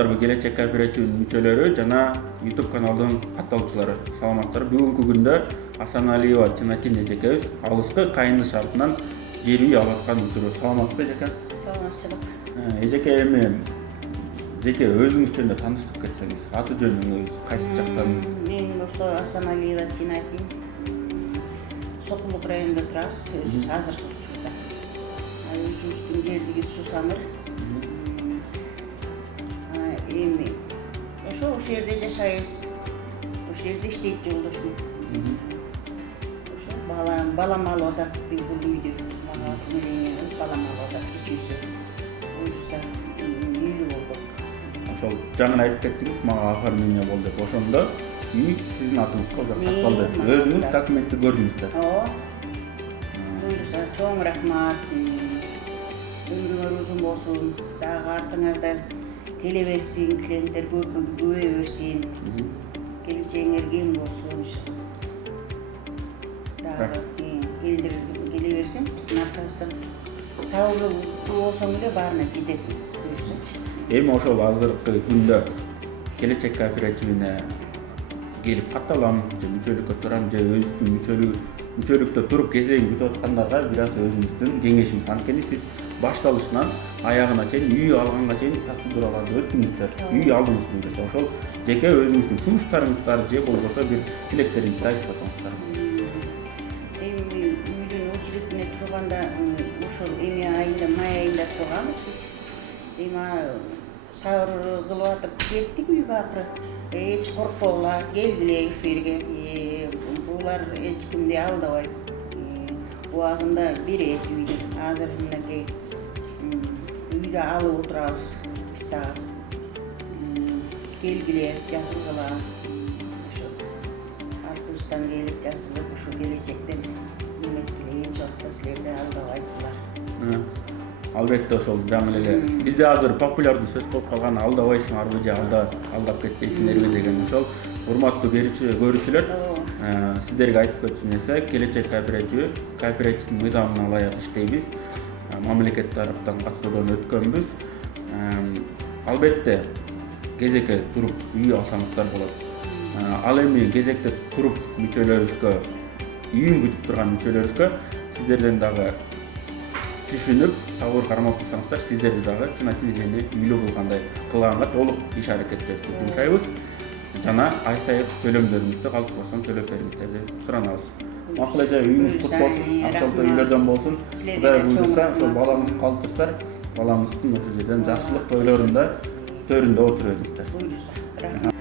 Саламатсыздарбы, келечек кооперативинин мүчөлөрү жана YouTube каналдын катталуучулары. Саламатсыздарбы. Бүгүнкү күндө Асаналиева Тинатин эжекебиз алыскы кайынды шартынан жер үй алып аткан учуру. Саламатсызбы эжеке? Саламатчылык. Эжеке, эми жеке өзүңүз жөнүндө тааныштырып кетсеңиз, аты жөнүңүз, кайсы жактан? Мен ошо Асаналиева Тинатин. Сокулук районунда турабыз, өзүбүз азыркы учурда. Өзүбүздүн жердиги Сусамыр. Эми ошо жерде жашайбыз. Ошол жерде иштейт жолдошум. Ошо балам алып атат бул үйдү. Мага балам алып атат кичүүсү. Буюрса үйлүү болдук. Ошол жаңы айтып кеттиңиз, мага оформление болду деп. Ошондо үй сиздин атыңызга катталды. Өзүңүз документти көрдүңүз да. Буюрса чоң рахмат. Өмүрүңөр узун болсун. Дагы артыңарда келе берсин, клиенттер көбөйө берсин. Келечегиңер кең болсун. Дагы элдер келе берсин, биздин аркабыздан сабырлуу болсоң эле баарына жетесиң. Буюрсачы. Эми ошол азыркы күндө келечек кооперативине келип катталам, же мүчөлүккө турам, же өзүнүн мүчөлүктө туруп кезегин күтүп аткандарга бир аз өзүңүздүн кеңешиңиз. Анткени сиз башталышынан аягына чейин, үй алганга чейин процедураларды өттүңүздөр. Үй алдыңызбы десе, ошол жеке өзүңүздүн сунуштарыңыздар же болбосо бир тилектериңизди айтып койсоңуздар. Эми үйдүн очередине турганда ошол эми айында, май айында турганбыз биз. Эми сабыр кылып атып жеттик үйгө акыры. Эч коркпогула, келгиле ушу жерге. Булар эч кимди алдабайт. Убагында берет үйдү. Азыр мынакей үйдү алып отурабыз биз дагы. Келгиле, жазылгыла. Ошо артыбыздан келип жазылып, ушу келечектен эметкиле, эч убакта силерди алдабайт булар. Албетте ошол жаңы эле бизде азыр популярдуу сөз болуп калган алдабайсыңарбы же алдап кетпейсиңерби деген. Ошол урматтуу көрүүчүлөр, сиздерге айтып кетсин эсе, келечек кооперативдин мыйзамына ылайык иштейбиз. Мамлекет тараптан каттоодон өткөнбүз. Албетте кезекке туруп үй алсаңыздар болот. Ал эми кезекте туруп мүчөлөрүбүзгө, үйүн күтүп турган мүчөлөрүбүзгө сиздерден дагы түшүнүп, сабыр кармап турсаңыздар, сиздерди дагы Тинатин эжени үйлүү кылганга толук иш аракеттерибизди жумшайбыз жана ай сайын төлөмдөрүңүздү калтырбастан төлөп бериңиздерди суранабыз. Макул эже, үйүңүз кут болсун, акчалуу үйлөрдөн болсун. Кудай буйруса, ошол балаңыз калып турсар, балаңыздын ошол жерден жакшылык тойлорунда төрүндө отура бериңиздер. Буйруса.